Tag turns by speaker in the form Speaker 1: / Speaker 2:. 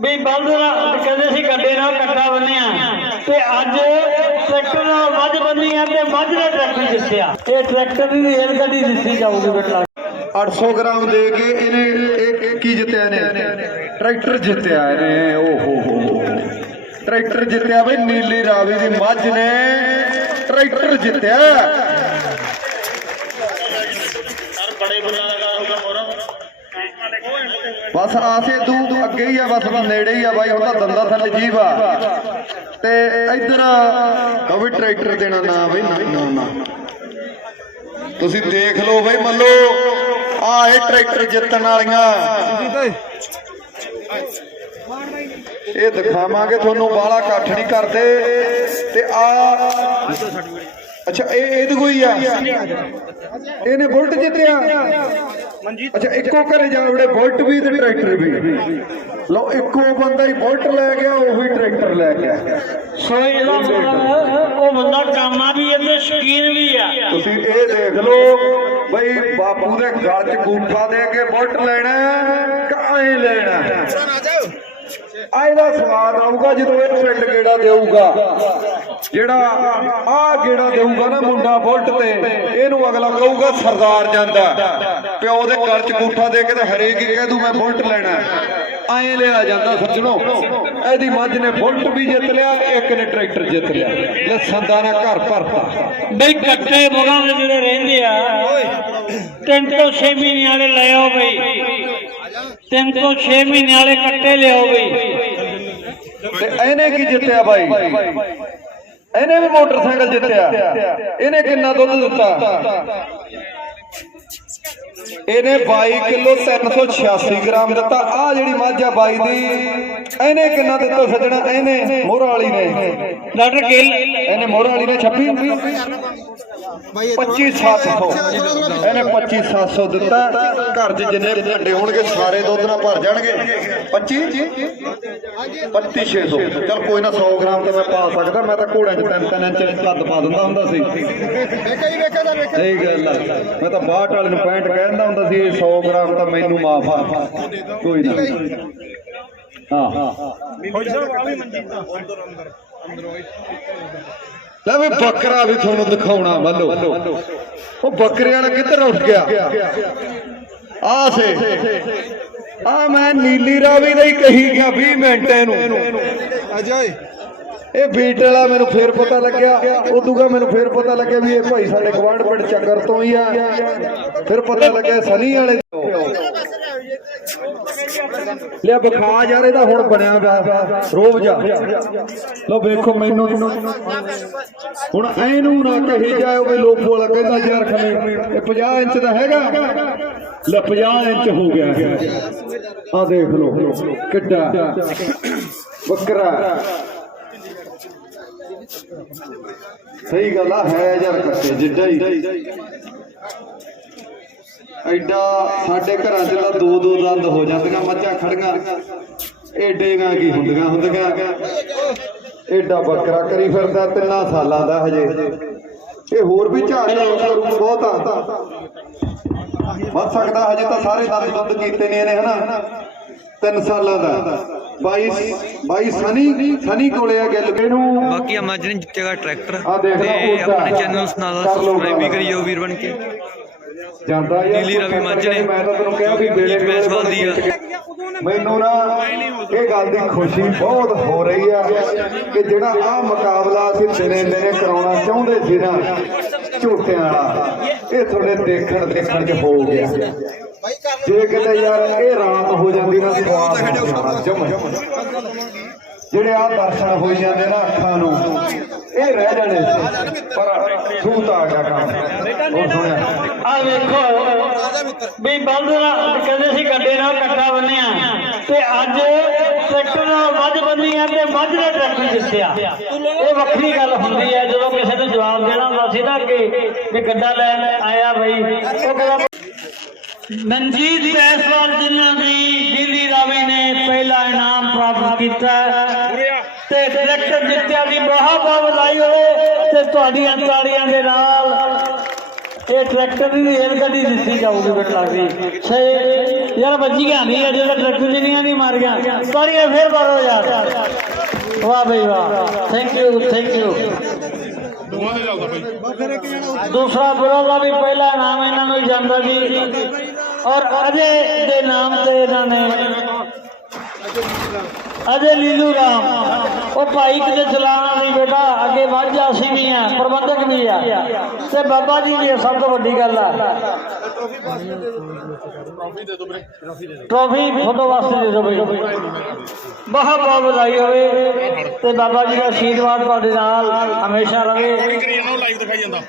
Speaker 1: ਵੀ ਬਲਦ ਨਾਲ ਕਹਿੰਦੇ ਸੀ ਗੱਡੇ ਨਾਲ ਕੱਟਾ ਬੰਨਿਆ ਤੇ ਅੱਜ ਟਰੈਕਟਰ ਨਾਲ ਮੱਝ ਬੰਨੀ ਆ ਤੇ ਮੱਝ ਦਾ ਟਰੈਕਟਰ ਜਿੱਤਿਆ ਇਹ ਟਰੈਕਟਰ ਦੀ ਰੇਲ ਗੱਡੀ ਜਿੱਤੀ ਜਾਊਗੀ ਬੇਟਾ
Speaker 2: 800 ਗ੍ਰਾਮ ਦੇ ਕੇ ਇਹਨੇ ਇਹ- ਕੀ ਜਿੱਤਿਆ ਨੇ ਟਰੈਕਟਰ ਜਿੱਤਿਆ ਇਹਨੇ, ਓ ਹੋ ਹੋ। ਟਰੈਕਟਰ ਜਿੱਤਿਆ ਬਈ, ਨੀਲੀ ਰਾਵੀ ਦੀ ਮੱਝ ਨੇ। ਟਰੈਕਟਰ ਜਿੱਤਿਆ। ਬਸ ਆਸੇ ਤੂੰ ਅੱਗੇ ਹੀ ਆ, ਬਸ ਨੇੜੇ ਹੀ ਆ ਬਾਈ ਹੁਣ ਤਾਂ ਦੰਦਾ ਥੱਲੇ ਜੀਭ ਆ। ਤੇ ਇਧਰ ਆ ਟਰੈਕਟਰ ਦੇਣਾ ਨਾ ਬਈ, ਨਾ ਨਾ ਤੁਸੀਂ ਦੇਖ ਲਓ ਬਈ ਮੱਲੋ, ਆ ਇਹ ਟਰੈਕਟਰ ਜਿੱਤਣ ਵਾਲੀਆਂ। ਇਹ ਦਿਖਾਵਾਂਗੇ ਤੁਹਾਨੂੰ ਬਾਲਾ ਇਕੱਠ ਨਹੀਂ ਕਰਦੇ। ਤੇ ਆ, ਅੱਛਾ, ਇਹ ਇਹਦੇ ਕੋਈ ਆ। ਇਹਨੇ ਬੁਲਟ ਜਿੱਤਿਆ। ਅੱਛਾ ਇੱਕੋ ਘਰੇ ਜਾ ਵੜੇ ਬੁਲਟ ਵੀ ਤੇ ਟਰੈਕਟਰ ਵੀ? ਲਓ ਇੱਕੋ ਬੰਦਾ ਹੀ ਬੁਲਟ ਲੈ ਗਿਆ ਉਹੀ ਟਰੈਕਟਰ ਲੈ ਗਿਆ।
Speaker 1: ਸੋ ਇਹਦਾ ਮਤਲਬ ਉਹ ਬੰਦਾ ਕਾਮਾ ਵੀ ਹੈ ਤੇ ਸ਼ਕੀਨ ਵੀ ਆ।
Speaker 2: ਤੁਸੀਂ ਇਹ ਦੇਖ ਲਓ ਬਈ ਬਾਪੂ ਦੇ ਗਲ 'ਚ ਗੂਠਾ ਦੇ ਕੇ ਬੁਲਟ ਲੈਣਾ ਕਾਹੇ ਲੈਣਾ ਆ ਇਹਦਾ ਸਵਾਦ ਆਊਗਾ ਜਦੋਂ ਇਹ ਪਿੰਡ ਗੇੜਾ ਦੇਊਗਾ। ਜਿਹੜਾ ਆ ਗੇੜਾ ਦੇਊਗਾ ਨਾ ਮੁੰਡਾ ਬੁਲਟ ਤੇ, ਇਹਨੂੰ ਅਗਲਾ ਕਹੂਗਾ, ਸਰਦਾਰ ਜਾਂਦਾ। ਪਿਓ ਦੇ ਗਲ 'ਚ ਗੂਠਾ ਦੇ ਕੇ ਤੇ ਹਰੇਕ ਹੀ ਕਹਿ ਦੂ, ਮੈਂ ਬੁਲਟ ਲੈਣਾ ਐਂ ਲਿਆ ਜਾਂਦਾ, ਸੱਜਣੋ। ਇਹਦੀ ਮੱਝ ਨੇ ਬੁਲਟ ਵੀ ਜਿੱਤ ਲਿਆ, ਇੱਕ ਨੇ ਟਰੈਕਟਰ ਜਿੱਤ ਲਿਆ। ਲੈ ਸੰਦਾਂ ਨਾਲ ਘਰ ਭਰਤਾ।
Speaker 1: ਬਈ ਕੱਟੇ ਮੁਗਾਂ ਦੇ ਜਿਹੜੇ ਰਹਿੰਦੇ ਆ, ਤਿੰਨ ਤੋਂ 6 ਮਹੀਨੇ ਵਾਲੇ ਲਿਆਓ ਆਓ ਬਈ। ਤਿੰਨ ਤੋਂ 6 ਮਹੀਨੇ ਵਾਲੇ ਕੱਟੇ ਲਿਆਓ ਬਈ।
Speaker 2: ਤੇ ਇਹਨੇ ਕੀ ਜਿੱਤਿਆ ਬਾਈ? ਇਹਨੇ ਵੀ ਮੋਟਰਸਾਈਕਲ ਜਿੱਤਿਆ। ਇਹਨੇ ਕਿੰਨਾ ਦੁੱਧ ਦਿੱਤਾ? ਇਹਨੇ 22 ਕਿਲੋ 386 ਗ੍ਰਾਮ ਦਿੱਤਾ। ਆ ਜਿਹੜੀ ਮੱਝ ਆ ਬਾਈ ਦੀ ਇਹਨੇ ਕਿੰਨਾ ਦਿੱਤਾ ਸੱਜਣਾ? ਇਹਨੇ ਮੋਹਰਾ ਵਾਲੀ ਨੇ।
Speaker 1: ਡਾਕਟਰ ਗਿੱਲ
Speaker 2: ਇਹਨੇ ਮੋਹਰਾ ਵਾਲੀ ਨੇ 26 25700 ਇਹਨੇ 25700 ਦਿੱਤਾ। ਘਰ 'ਚ ਜਿੰਨੇ ਭਾਂਡੇ ਹੋਣਗੇ ਸਾਰੇ ਦੁੱਧ ਨਾਲ ਭਰ ਜਾਣਗੇ। 25 35600 ਚਲ ਕੋਈ ਨਾ 100 ਗ੍ਰਾਮ ਤੇ ਮੈਂ ਪਾ ਸਕਦਾ। ਮੈਂ ਤਾਂ ਘੋੜਿਆਂ 'ਚ ਤਿੰਨ ਤਿੰਨ ਇੰਚ ਕੱਦ ਪਾ ਦਿੰਦਾ ਹੁੰਦਾ ਸੀ। ਸਹੀ ਗੱਲ ਆ। ਮੈਂ ਤਾਂ 62 ਵਾਲੇ ਨੂੰ 65 ਕਹਿੰਦਾ ਹੁੰਦਾ ਸੀ ਇਹ 100 ਗ੍ਰਾਮ ਤਾਂ ਮੈਨੂੰ ਮਾਫ ਆ। ਕੋਈ ਨਾ। ਹਾਂ। ਲੈ ਵੀ ਬੱਕਰਾ ਵੀ ਤੁਹਾਨੂੰ ਦਿਖਾਉਣਾ ਵੱਲੋ। ਉਹ ਬੱਕਰੇ ਵਾਲਾ ਕਿੱਧਰ ਉੱਠ ਗਿਆ? ਆ ਸੇ। ਆ ਮੈਂ ਨੀਲੀ ਰਾਵੀ ਦਾ ਹੀ ਕਹੀ ਗਿਆ 20 ਮਿੰਟ ਇਹਨੂੰ ਅਜੇ ਇਹ ਬੀਟ ਵਾਲਾ ਮੈਨੂੰ ਫੇਰ ਪਤਾ ਲੱਗਿਆ। ਉਦੋਂ ਮੈਨੂੰ ਫੇਰ ਪਤਾ ਲੱਗਿਆ ਵੀ ਇਹ ਭਾਈ ਸਾਡੇ ਗਵਾਂਢ ਪਿੰਡ ਚੱਕਰ ਤੋਂ ਹੀ ਆ। ਫਿਰ ਪਤਾ ਲੱਗਿਆ ਸਨੀ ਵਾਲੇ ਤੋਂ। ਬਖਾ ਯਾਰ, ਇਹਦਾ ਹੁਣ ਬਣਿਆ ਪਿਆ ਰੋਬ ਜਾ। ਲੋ ਵੇਖੋ ਮੈਨੂੰ। ਹੁਣ ਐਨੂੰ ਨਾ ਕਹੀ ਜਾਓ ਵੀ ਲੋਕੋ ਵਾਲਾ ਕਹਿੰਦਾ ਯਾਰ ਖਲੇ ਇਹ 50 ਇੰਚ ਦਾ ਹੈਗਾ। ਲੈ 50 ਇੰਚ ਹੋ ਗਿਆ। ਆ ਦੇਖ ਲੋ ਕਿੱਡਾ। ਬੱਕਰਾ। ਸਹੀ ਗੱਲ ਆ, ਹੈ ਯਾਰ ਕੱਟੇ ਜਿੱਡਾ ਹੀ। ਐਡਾ ਸਾਡੇ ਘਰਾਂ 'ਚ ਤਾਂ ਦੋ ਦੋ ਦੰਦ ਹੋ ਜਾਂਦੀਆਂ, ਮੱਝਾਂ ਖੜੀਆਂ। ਏਡੇਗਾ ਕੀ ਹੁੰਦੀਆਂ ਹੁੰਦੀਆਂ? ਏਡਾ ਬੱਕਰਾ ਕਰੀ ਫਿਰਦਾ ਤਿੰਨਾਂ ਸਾਲਾਂ ਦਾ ਹਜੇ। ਇਹ ਹੋਰ ਵੀ ਝਾੜ ਕਰੂ ਬਹੁਤ ਆ। ਵੱਧ ਸਕਦਾ ਹਜੇ ਤਾਂ ਸਾਰੇ ਦੰਦ ਦੁੱਧ ਕੀਤੇ ਨੇ ਇਹਨੇ, ਹਨਾ? ਤਿੰਨ ਸਾਲਾਂ ਦਾ। 22 22 ਸਨੀ ਸਨੀ ਕੋਲੇ ਆ ਗੱਲ ਇਹਨੂੰ
Speaker 3: ਬਾਕੀ ਅਮਾਜ ਨੇ ਜਿੱਤੇਗਾ ਟਰੈਕਟਰ ਤੇ। ਆਪਣੇ ਚੈਨਲ ਨਾਲ
Speaker 2: ਕਰ ਲਓ
Speaker 3: ਸਬਸਕ੍ਰਾਈਬ ਵੀ। ਕਰਿਓ ਵੀਰ ਬਣ ਕੇ
Speaker 2: ਜਾਂਦਾ ਯਾਰ
Speaker 3: ਨੀਲੀ ਰਵੀ ਮੱਝ ਨੇ
Speaker 2: ਮੈਂ ਤਾਂ ਤੈਨੂੰ ਕਿਹਾ ਵੀ ਬੇੜੇ
Speaker 3: ਆ।
Speaker 2: ਮੈਨੂੰ ਨਾ ਇਹ ਗੱਲ ਦੀ ਖੁਸ਼ੀ ਬਹੁਤ ਹੋ ਰਹੀ ਆ ਕਿ ਜਿਹੜਾ ਆ ਮੁਕਾਬਲਾ ਅਸੀਂ ਦਿਨੇ ਦਿਨੇ ਕਰਾਉਣਾ ਚਾਹੁੰਦੇ ਸੀ ਨਾ ਝੂਟਿਆਂ ਵਾਲਾ ਇਹ ਤੁਹਾਡੇ ਦੇਖਣ ਦੇਖਣ ਚ ਹੋ ਗਿਆ ਜੇ ਕਿਤੇ ਯਾਰ ਇਹ ਰਾਤ ਹੋ ਜਾਂਦੀ ਨਾ ਸਵਾਦ ਜਮ ਜਿਹੜੇ ਆ ਦਰਸ਼ਨ ਹੋਈ ਜਾਂਦੇ ਨਾ ਅੱਖਾਂ ਨੂੰ ਇਹ ਰਹਿ ਜਾਣੇ ਸੀ। ਪਰ ਛੂਤ ਆ ਗਿਆ ਕੰਮ। ਉਹ ਸੁਣਿਆ।
Speaker 1: ਆ ਵੇਖੋ ਵੀ ਨਾਲ ਕਹਿੰਦੇ ਸੀ ਗੱਡੇ ਨਾਲ ਕੱਟਾ ਬੰਨਿਆ ਤੇ ਅੱਜ ਟਰੈਕਟਰ ਨਾਲ ਮੱਝ ਬੰਨੀ ਆ ਤੇ ਮੱਝ ਦਾ ਟਰੈਕਟਰ ਜਿੱਤਿਆ ਇਹ ਵੱਖਰੀ ਗੱਲ ਹੁੰਦੀ ਹੈ ਜਦੋਂ ਕਿਸੇ ਨੂੰ ਜਵਾਬ ਦੇਣਾ ਹੁੰਦਾ ਸੀ ਨਾ ਕਿ ਵੀ ਗੱਡਾ ਲੈਣ ਆਇਆ ਬਈ ਉਹ ਕਹਿੰਦਾ ਮਨਜੀਤ ਜੈਸਵਾਲ ਜਿਨ੍ਹਾਂ ਦੀ ਦਿੱਲੀ ਰਾਵੀ ਨੇ ਪਹਿਲਾ ਇਨਾਮ ਪ੍ਰਾਪਤ ਕੀਤਾ ਹੈ। ਤੇ ਟਰੈਕਟਰ ਜਿੱਤਿਆ ਦੀ ਬਹੁਤ ਬਹੁਤ ਵਧਾਈ ਹੋਵੇ ਤੇ ਤੁਹਾਡੀਆਂ ਤਾੜੀਆਂ ਦੇ ਨਾਲ ਇਹ ਟਰੈਕਟਰ ਦੀ ਰੇਲ ਗੱਡੀ ਦਿੱਤੀ ਜਾਊਗੀ ਬੇਟਾ ਵੀ ਸੇ ਯਾਰ ਵੱਜੀਆਂ ਨਹੀਂ ਅਜੇ ਤਾਂ ਟਰੈਕਟਰ ਜਿੰਨੀਆਂ ਨਹੀਂ ਮਾਰੀਆਂ ਸਾਰੀਆਂ ਫੇਰ ਮਾਰੋ ਯਾਰ ਵਾਹ ਬਈ ਵਾਹ ਥੈਂਕ ਯੂ ਥੈਂਕ ਯੂ ਦੂਸਰਾ ਬਰੋਲਾ ਵੀ ਪਹਿਲਾ ਨਾਮ ਇਹਨਾਂ ਨੂੰ ਹੀ ਜਾਂਦਾ ਜੀ ਔਰ ਅਜੇ ਦੇ ਨਾਮ ਤੇ ਇਹਨਾਂ ਨੇ ਅਜੇ ਲੀਲੂ ਰਾਮ, ਉਹ ਭਾਈ ਕਿਤੇ ਚਲਾਣਾ ਨਹੀਂ ਬੇਟਾ, ਅੱਗੇ ਵੱਧ ਜਾ ਅਸੀਂ ਵੀ ਆ, ਪ੍ਰਬੰਧਕ ਵੀ ਆ। ਤੇ ਬਾਬਾ ਜੀ ਵੀ ਸਭ ਤੋਂ ਵੱਡੀ ਗੱਲ ਆ। ਟਰੋਫੀ ਫੋਟੋ ਵਾਸਤੇ ਦੇ ਦੋ ਬਈ। ਬਹੁਤ ਬਹੁਤ ਵਧਾਈ ਹੋਵੇ ਤੇ ਬਾਬਾ ਜੀ ਦਾ ਆਸ਼ੀਰਵਾਦ ਤੁਹਾਡੇ ਨਾਲ ਹਮੇਸ਼ਾ ਰਹੇ
Speaker 4: ਲਾਈਵ ਦਿਖਾਈ ਜਾਂਦਾ।